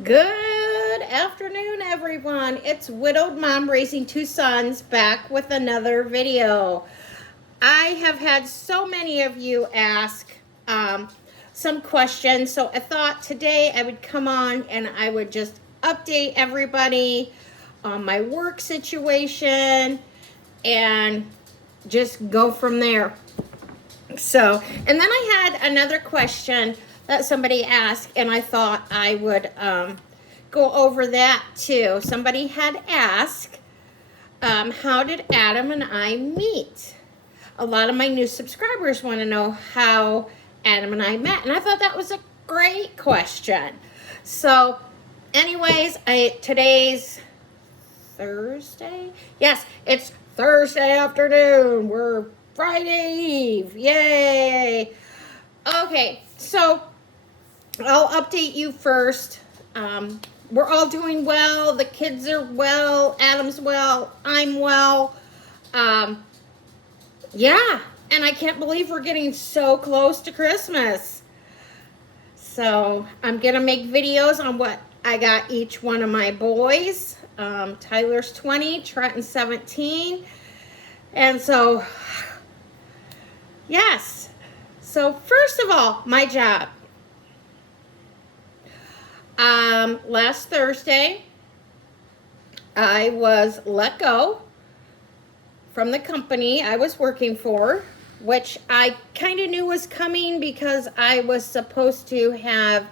Good afternoon, everyone. It's Widowed Mom Raising Two Sons back with another video. I have had so many of you ask some questions, so I thought today I would come on and I would just update everybody on my work situation and just go from there. So, and then I had another question that somebody asked, and I thought I would go over that too. Somebody had asked, how did Adam and I meet? A lot of my new subscribers want to know how Adam and I met, and I thought that was a great question. So, anyways, today's Thursday? Yes, it's Thursday afternoon. We're Friday Eve. Yay! Okay, so I'll update you first. We're all doing well. The kids are well. Adam's well. I'm well. Yeah, and I can't believe we're getting so close to Christmas. So I'm going to make videos on what I got each one of my boys. Tyler's 20, Trenton's 17. And so, yes. So first of all, my job. Last Thursday, I was let go from the company I was working for, which I kind of knew was coming because I was supposed to have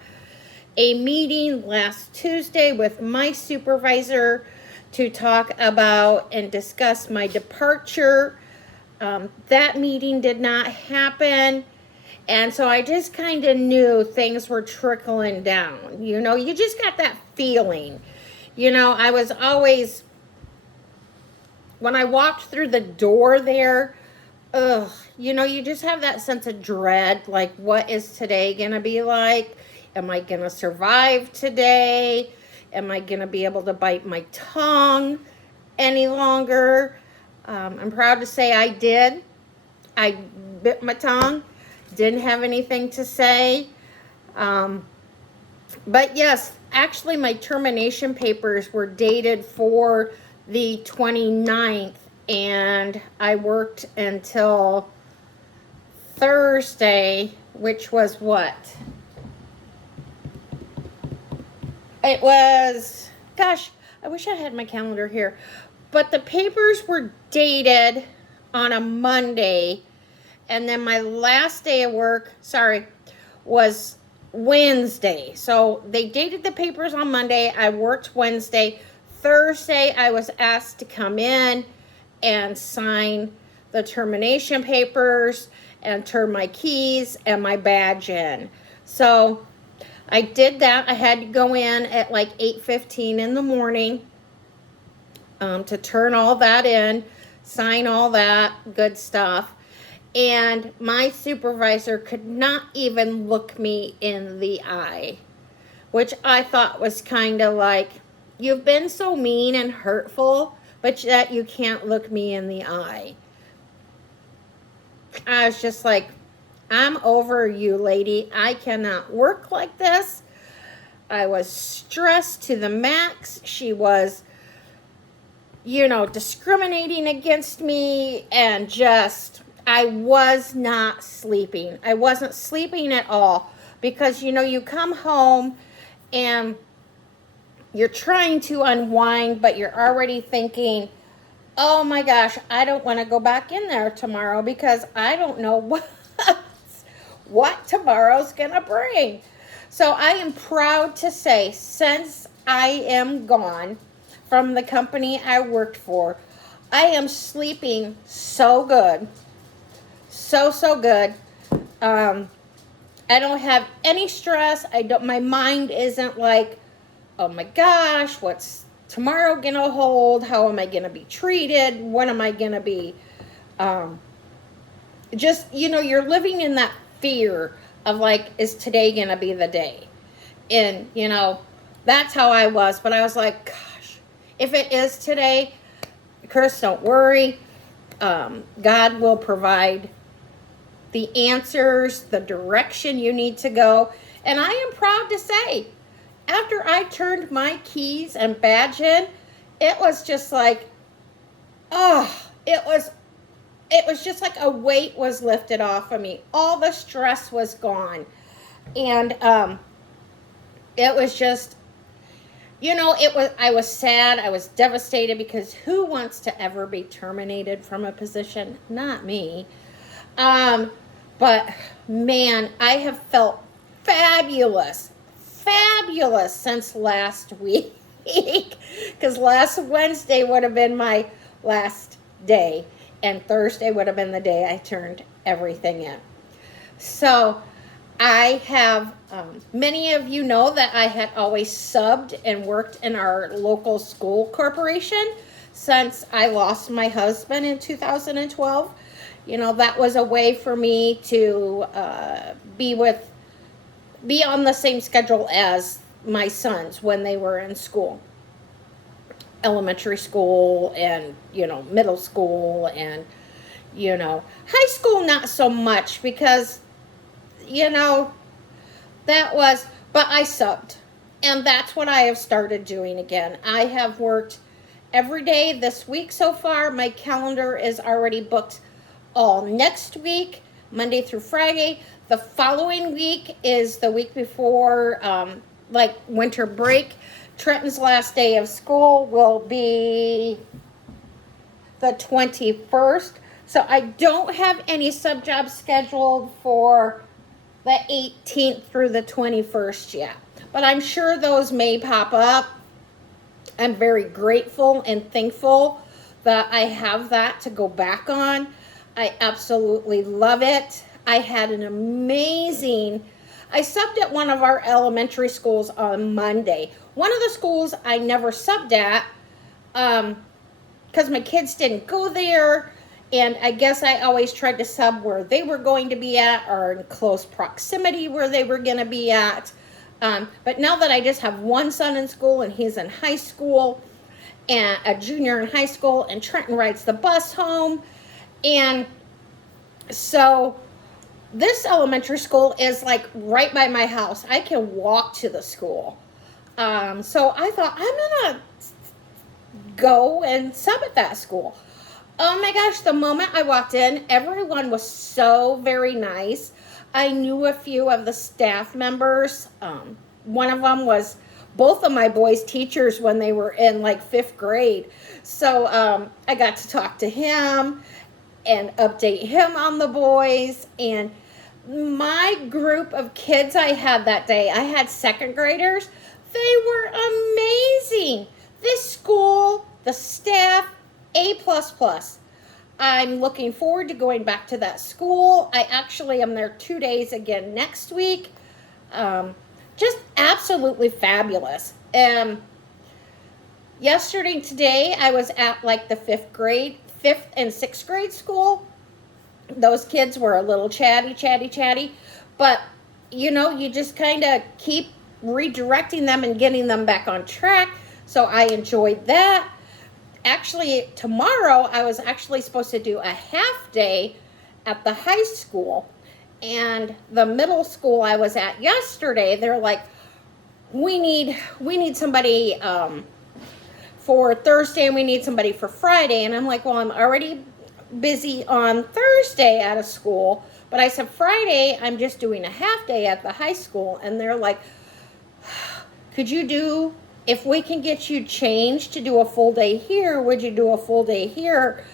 a meeting last Tuesday with my supervisor to talk about and discuss my departure. That meeting did not happen. And so I just kind of knew things were trickling down. You know, you just got that feeling. You know, I was always, when I walked through the door there, you know, you just have that sense of dread. Like, what is today going to be like? Am I going to survive today? Am I going to be able to bite my tongue any longer? I'm proud to say I did. I bit my tongue. Didn't have anything to say. But yes, actually my termination papers were dated for the 29th, and I worked until Thursday, which was what? It was, gosh, I wish I had my calendar here. But the papers were dated on a Monday, and then my last day of work, was Wednesday. So they dated the papers on Monday. I worked Wednesday. Thursday, I was asked to come in and sign the termination papers and turn my keys and my badge in. So I did that. I had to go in at like 8:15 in the morning to turn all that in, sign all that good stuff. And my supervisor could not even look me in the eye, which I thought was kind of like, you've been so mean and hurtful, but yet you can't look me in the eye. I was just like, I'm over you, lady. I cannot work like this. I was stressed to the max. She was, you know, discriminating against me, and just, I was not sleeping. I wasn't sleeping at all because, you know, you come home and you're trying to unwind, but you're already thinking, oh my gosh, I don't want to go back in there tomorrow because I don't know what tomorrow's going to bring. So I am proud to say, since I am gone from the company I worked for, I am sleeping so good. So good. I don't have any stress. My mind isn't like, oh my gosh, what's tomorrow gonna hold? How am I gonna be treated? When am I gonna be, just, you know, you're living in that fear of like, is today gonna be the day? And, you know, that's how I was. But I was like, gosh, if it is today, Chris, don't worry. God will provide the answers, the direction you need to go. And I am proud to say, after I turned my keys and badge in, it was just like, oh, it was just like a weight was lifted off of me. All the stress was gone. And it was just, I was sad. I was devastated because who wants to ever be terminated from a position? Not me. But man, I have felt fabulous since last week. Because last Wednesday would have been my last day. And Thursday would have been the day I turned everything in. So I have, many of you know that I had always subbed and worked in our local school corporation since I lost my husband in 2012. That was a way for me to be on the same schedule as my sons when they were in school. Elementary school and, middle school and, high school not so much because, but I subbed. And that's what I have started doing again. I have worked every day this week so far. My calendar is already booked all next week, Monday through Friday. The following week is the week before, winter break. Trenton's last day of school will be the 21st. So I don't have any sub jobs scheduled for the 18th through the 21st yet. But I'm sure those may pop up. I'm very grateful and thankful that I have that to go back on. I absolutely love it. I had an amazing... I subbed at one of our elementary schools on Monday. One of the schools I never subbed at because my kids didn't go there. And I guess I always tried to sub where they were going to be at or in close proximity where they were going to be at. But now that I just have one son in school and he's in high school and a junior in high school and Trenton rides the bus home. And so... this elementary school is like right by my house. I can walk to the school. So I thought, I'm going to go and sub at that school. Oh my gosh, the moment I walked in, everyone was so very nice. I knew a few of the staff members. One of them was both of my boys' teachers when they were in like 5th grade. So I got to talk to him and update him on the boys. And my group of kids I had that day, I had 2nd graders. They were amazing. This school, the staff, A++. I'm looking forward to going back to that school. I actually am there 2 days again next week. Just absolutely fabulous. Yesterday and today, I was at like the 5th and 6th grade school. Those kids were a little chatty, but you just kind of keep redirecting them and getting them back on track. So I enjoyed that. Actually, tomorrow I was actually supposed to do a half day at the high school, and the middle school I was at yesterday, they're like, we need somebody for Thursday and we need somebody for Friday. And I'm like, well, I'm already busy on Thursday at a school, but I said Friday I'm just doing a half day at the high school. And they're like, if we can get you changed to do a full day here, would you do a full day here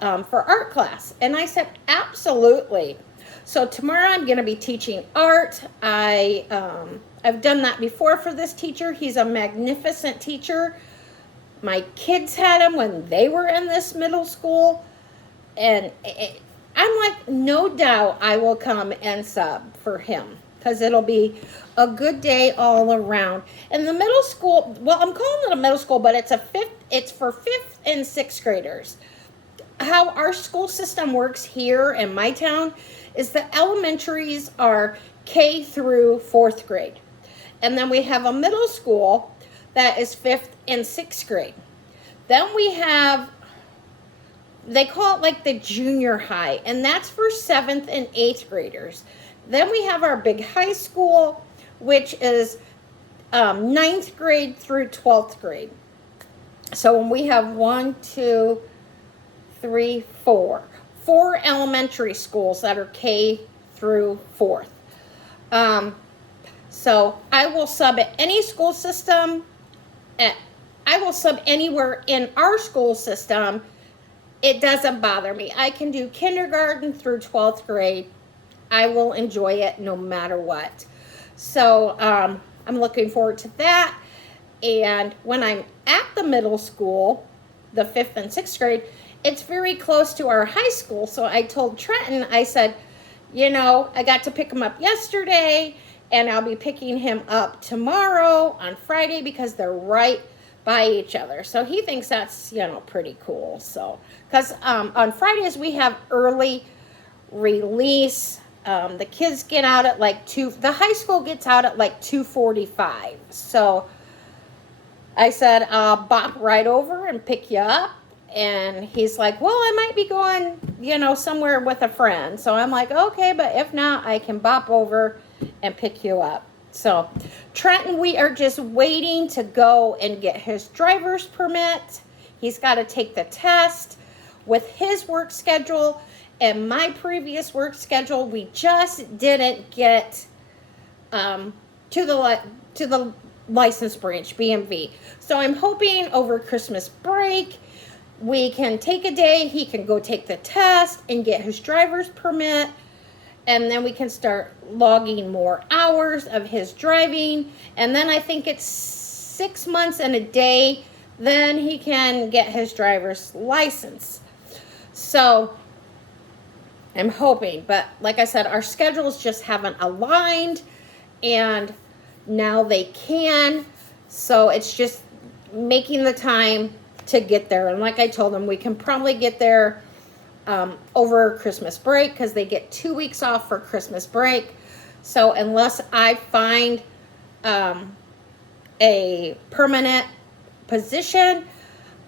for art class? And I said, absolutely. So tomorrow I'm going to be teaching art. I've done that before for this teacher. He's a magnificent teacher. My kids had him when they were in this middle school. And I'm like, no doubt I will come and sub for him because it'll be a good day all around. And the middle school, well, I'm calling it a middle school, but it's for 5th and 6th graders. How our school system works here in my town is the elementaries are K through 4th grade. And then we have a middle school that is 5th and 6th grade. Then we have, they call it like the junior high, and that's for 7th and 8th graders. Then we have our big high school, which is ninth grade through 12th grade. So when we have 1, 2, 3, 4. 4 elementary schools that are K through 4th. So I will sub at any school system. I will sub anywhere in our school system. It doesn't bother me. I can do kindergarten through 12th grade. I will enjoy it no matter what. So I'm looking forward to that. And when I'm at the middle school, the 5th and 6th grade, it's very close to our high school. So I told Trenton, I said, you know, I got to pick him up yesterday, and I'll be picking him up tomorrow on Friday because they're right by each other. So he thinks that's, you know, pretty cool. So, because on Fridays we have early release. The kids get out at like the high school gets out at like 2:45. So I said, I'll bop right over and pick you up. And he's like, well, I might be going, you know, somewhere with a friend. So I'm like, okay, but if not, I can bop over and pick you up. So Trenton, we are just waiting to go and get his driver's permit. He's got to take the test. With his work schedule and my previous work schedule, we just didn't get to the license branch, BMV. So I'm hoping over Christmas break, we can take a day, he can go take the test and get his driver's permit, and then we can start logging more hours of his driving. And then I think it's 6 months and a day, then he can get his driver's license. So I'm hoping, but like I said, our schedules just haven't aligned, and now they can. So it's just making the time to get there. And like I told them, we can probably get there over Christmas break because they get 2 weeks off for Christmas break. So unless I find a permanent position,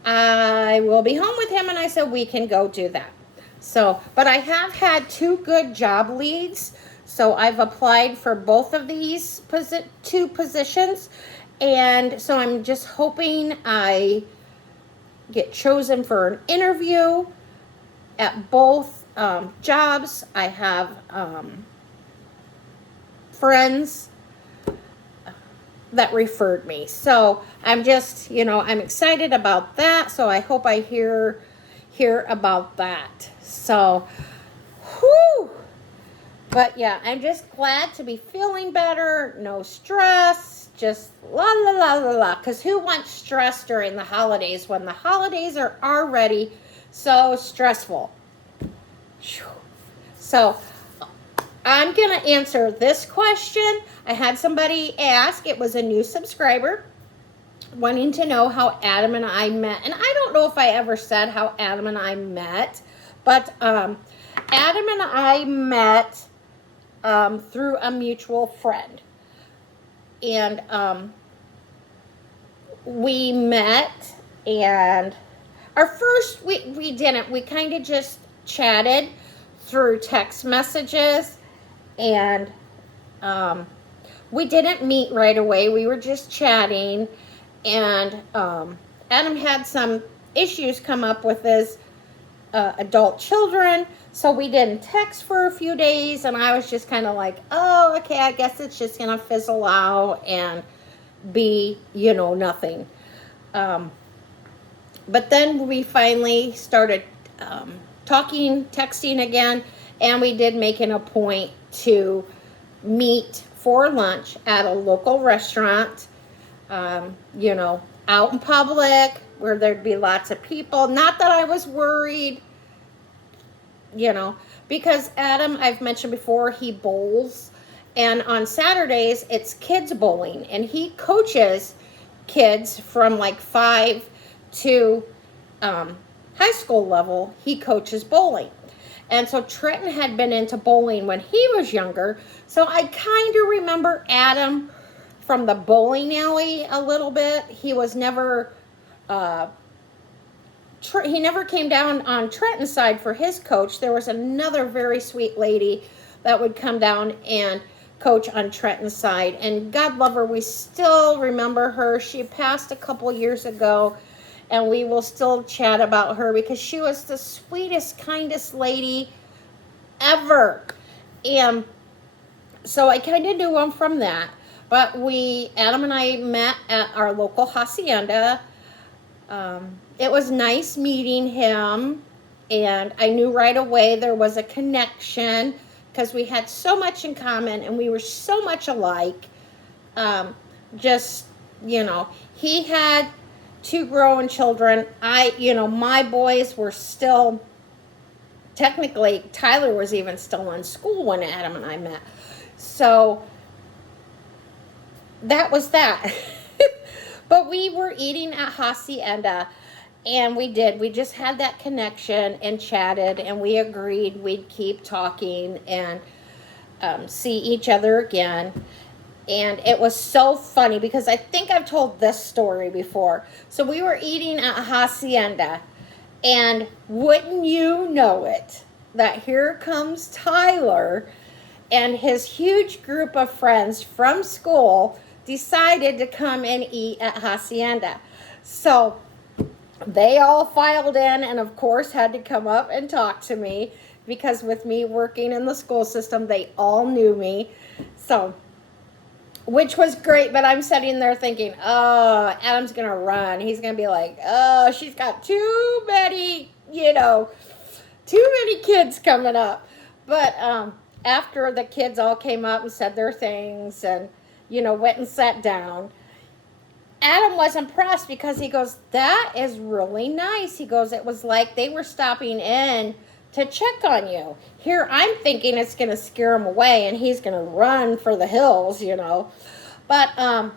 I will be home with him. And I said, we can go do that. So, but I have had 2 good job leads. So I've applied for both of these 2 positions. And so I'm just hoping I get chosen for an interview at both jobs. I have friends that referred me. So I'm just, you know, I'm excited about that. So I hope I hear about that. So, whew. But yeah, I'm just glad to be feeling better. No stress. Just la la la la la. Because who wants stress during the holidays when the holidays are already so stressful? So I'm going to answer this question. I had somebody ask, it was a new subscriber, wanting to know how Adam and I met. And I don't know if I ever said how Adam and I met, but Adam and I met through a mutual friend. And we met, and our first, we didn't. We kind of just chatted through text messages, and we didn't meet right away. We were just chatting, and Adam had some issues come up with his adult children, so we didn't text for a few days, and I was just kind of like, oh, okay, I guess it's just going to fizzle out and be, you know, nothing. But then we finally started talking, texting again, and we did make an appointment to meet for lunch at a local restaurant, you know, out in public where there'd be lots of people. Not that I was worried, you know, because Adam, I've mentioned before, he bowls, and on Saturdays it's kids bowling, and he coaches kids from like 5 to high school level. He coaches bowling. And so Trenton had been into bowling when he was younger. So I kind of remember Adam from the bowling alley a little bit. He was never, he never came down on Trenton's side for his coach. There was another very sweet lady that would come down and coach on Trenton's side. And God love her, we still remember her. She passed a couple years ago, and we will still chat about her because she was the sweetest, kindest lady ever. And so I kind of knew him from that. But Adam and I met at our local hacienda. It was nice meeting him, and I knew right away there was a connection because we had so much in common and we were so much alike. Just, he had 2 growing children. My boys were still, technically, Tyler was even still in school when Adam and I met. So that was that. But we were eating at hacienda, and we just had that connection and chatted, and we agreed we'd keep talking and see each other again. And it was so funny because I think I've told this story before. So we were eating at hacienda, and wouldn't you know it, that here comes Tyler and his huge group of friends from school decided to come and eat at hacienda. So they all filed in and of course had to come up and talk to me because with me working in the school system, they all knew me. So, which was great, but I'm sitting there thinking, oh, Adam's going to run. He's going to be like, oh, she's got too many kids coming up. But after the kids all came up and said their things and, went and sat down, Adam was impressed because he goes, that is really nice. He goes, it was like they were stopping in to check on you. Here, I'm thinking it's going to scare him away and he's going to run for the hills, But,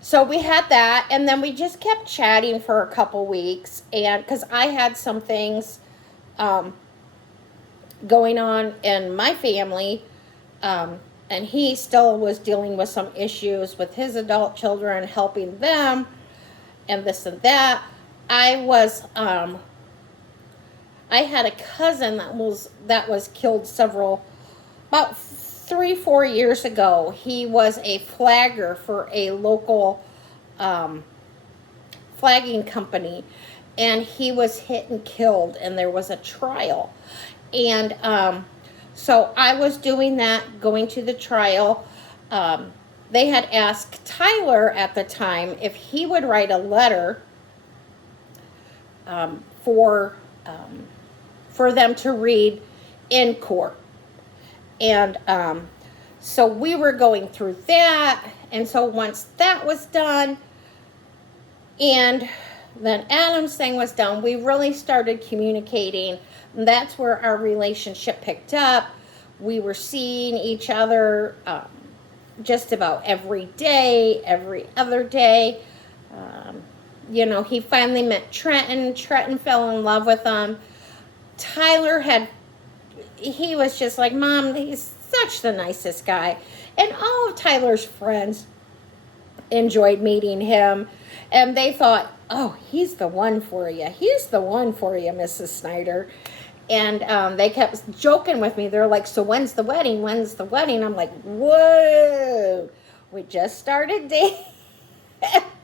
so we had that, and then we just kept chatting for a couple weeks, and because I had some things going on in my family, and he still was dealing with some issues with his adult children, helping them, and this and that. I had a cousin that was killed about 3-4 years ago. He was a flagger for a local flagging company, and he was hit and killed, and there was a trial. And so I was doing that, going to the trial. They had asked Tyler at the time if he would write a letter for them to read in court. And so we were going through that. And so once that was done, and then Adam's thing was done, we really started communicating. And that's where our relationship picked up. We were seeing each other just about every day, every other day. He finally met Trenton. Trenton fell in love with him. Tyler he was just like, Mom, he's such the nicest guy. And all of Tyler's friends enjoyed meeting him. And they thought, oh, he's the one for you. He's the one for you, Mrs. Snyder. And they kept joking with me. They're like, so when's the wedding? When's the wedding? I'm like, whoa, we just started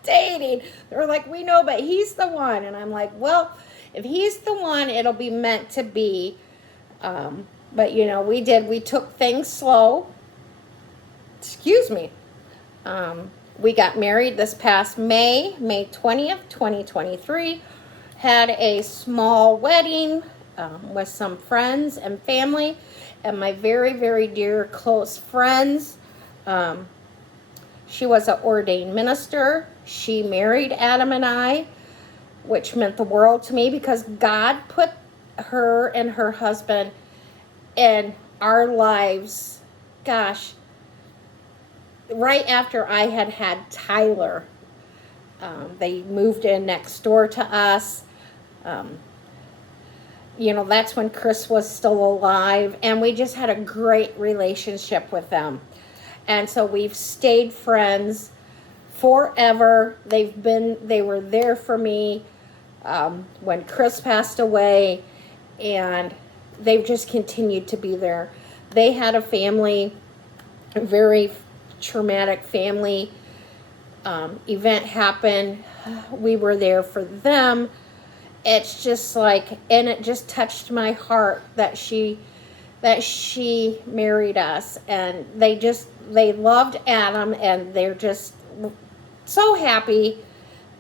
dating. They're like, we know, but he's the one. And I'm like, well, if he's the one, it'll be meant to be. But, we took things slow. Excuse me. We got married this past May 20th, 2023. Had a small wedding with some friends and family and my very, very dear close friends. She was an ordained minister. She married Adam and I, which meant the world to me because God put her and her husband in our lives, right after I had Tyler. They moved in next door to us. That's when Chris was still alive, and we just had a great relationship with them. And so we've stayed friends forever. They were there for me when Chris passed away, and they've just continued to be there. they had a very traumatic family event happen. We were there for them. It's just like, and it just touched my heart that she married us, and they loved Adam, and they're just so happy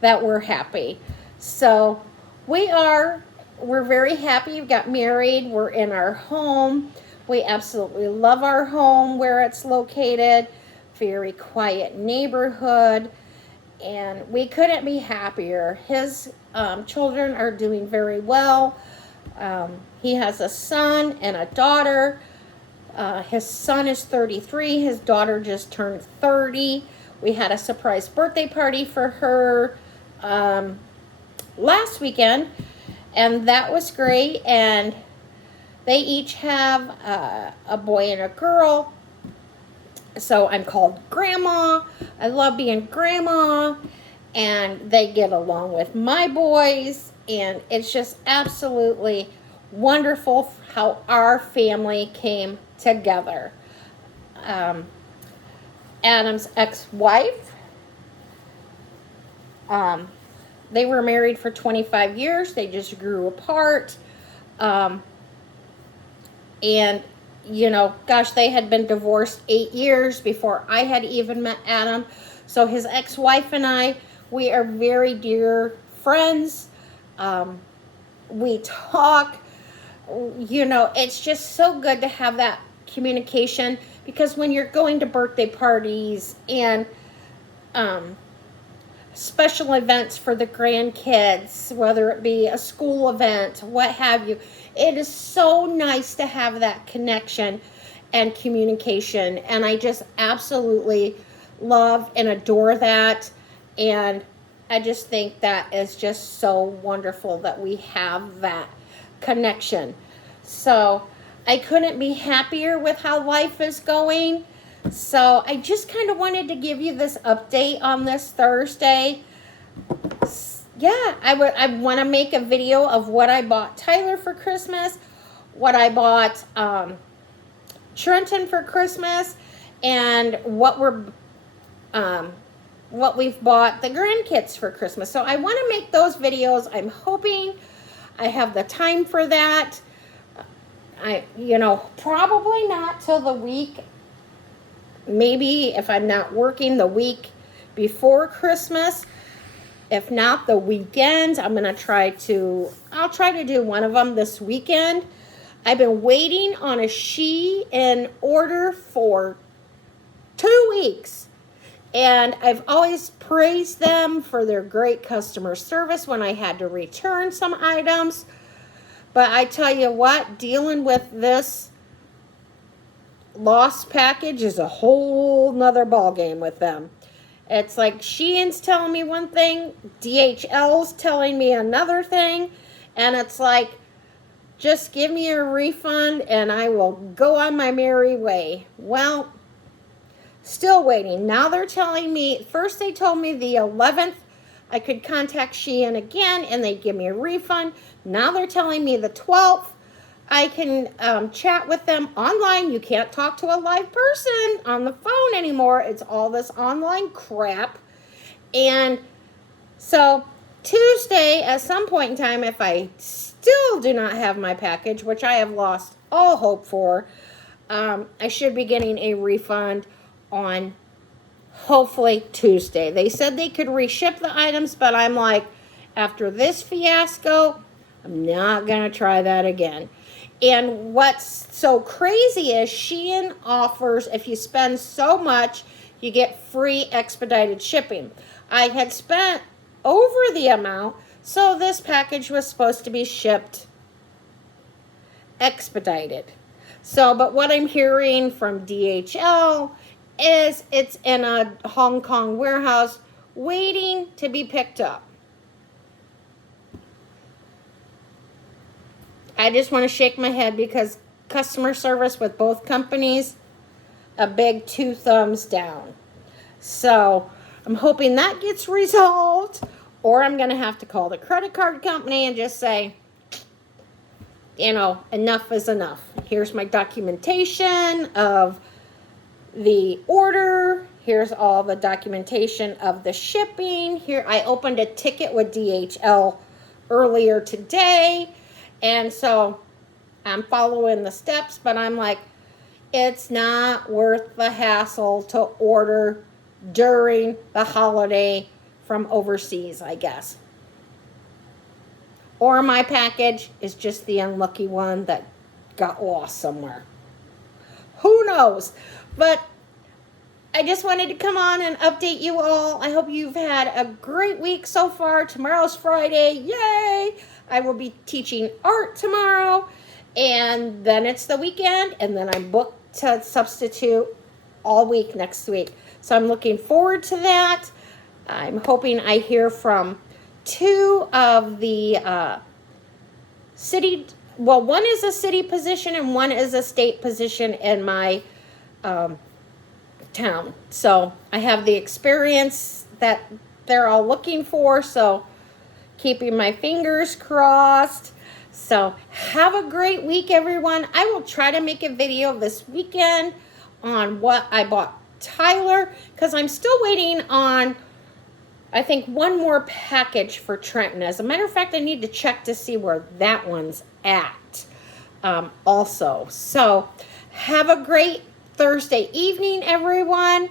that we're happy. So we're very happy. We got married. We're in our home. We absolutely love our home where it's located. Very quiet neighborhood, and we couldn't be happier. His children are doing very well. He has a son and a daughter. His son is 33. His daughter just turned 30. We had a surprise birthday party for her last weekend, and that was great. And they each have a boy and a girl. So I'm called Grandma. I love being Grandma. And they get along with my boys. And it's just absolutely wonderful how our family came together. Adam's ex-wife, they were married for 25 years. They just grew apart. And, you know, gosh, they had been divorced 8 years before I had even met Adam. So his ex-wife and I, we are very dear friends. We talk. You know, it's just so good to have that communication, because when you're going to birthday parties and special events for the grandkids, whether it be a school event, what have you, it is so nice to have that connection and communication. And I just absolutely love and adore that. And I just think that is just so wonderful that we have that connection. So I couldn't be happier with how life is going. So I just kind of wanted to give you this update on this Thursday. Yeah, I want to make a video of what I bought Tyler for Christmas, what I bought Trenton for Christmas, and what we've bought the grandkids for Christmas. So I want to make those videos. I'm hoping I have the time for that. Probably not till the week. Maybe if I'm not working the week before Christmas. If not, the weekend. I'll try to do one of them this weekend. I've been waiting on a Shein order for 2 weeks. And I've always praised them for their great customer service when I had to return some items. But I tell you what, dealing with this lost package is a whole nother ballgame with them. It's like Shein's telling me one thing, DHL's telling me another thing, and it's like, just give me a refund and I will go on my merry way. Well, still waiting. Now they're telling me, first they told me the 11th I could contact Shein again and they'd give me a refund. Now they're telling me the 12th I can chat with them online. You can't talk to a live person on the phone anymore. It's all this online crap. And so Tuesday, at some point in time, if I still do not have my package, which I have lost all hope for, I should be getting a refund on hopefully Tuesday. They said they could reship the items, but I'm like, after this fiasco, I'm not going to try that again. And what's so crazy is Shein offers, if you spend so much, you get free expedited shipping. I had spent over the amount, so this package was supposed to be shipped expedited. So, but what I'm hearing from DHL is it's in a Hong Kong warehouse waiting to be picked up. I just want to shake my head because customer service with both companies, a big 2 thumbs down. So I'm hoping that gets resolved, or I'm going to have to call the credit card company and just say, enough is enough. here's my documentation of the order. Here's all the documentation of the shipping. Here, I opened a ticket with DHL earlier today. And so I'm following the steps, but I'm like, it's not worth the hassle to order during the holiday from overseas, I guess. Or my package is just the unlucky one that got lost somewhere. Who knows? But I just wanted to come on and update you all. I hope you've had a great week so far. Tomorrow's Friday. Yay! I will be teaching art tomorrow. And then it's the weekend. And then I'm booked to substitute all week next week. So I'm looking forward to that. I'm hoping I hear from 2 of the city. Well, one is a city position and one is a state position in my town. So I have the experience that they're all looking for. So keeping my fingers crossed. So have a great week, everyone. I will try to make a video this weekend on what I bought Tyler, because I'm still waiting on, I think, one more package for Trenton. As a matter of fact, I need to check to see where that one's at also. So have a great Thursday evening, everyone.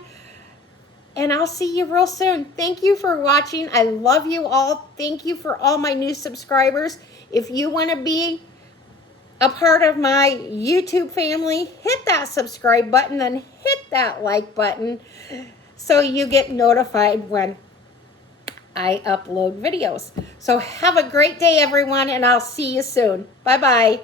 And I'll see you real soon. Thank you for watching. I love you all. Thank you for all my new subscribers. If you want to be a part of my YouTube family, hit that subscribe button and hit that like button so you get notified when I upload videos. So have a great day, everyone, and I'll see you soon. Bye-bye.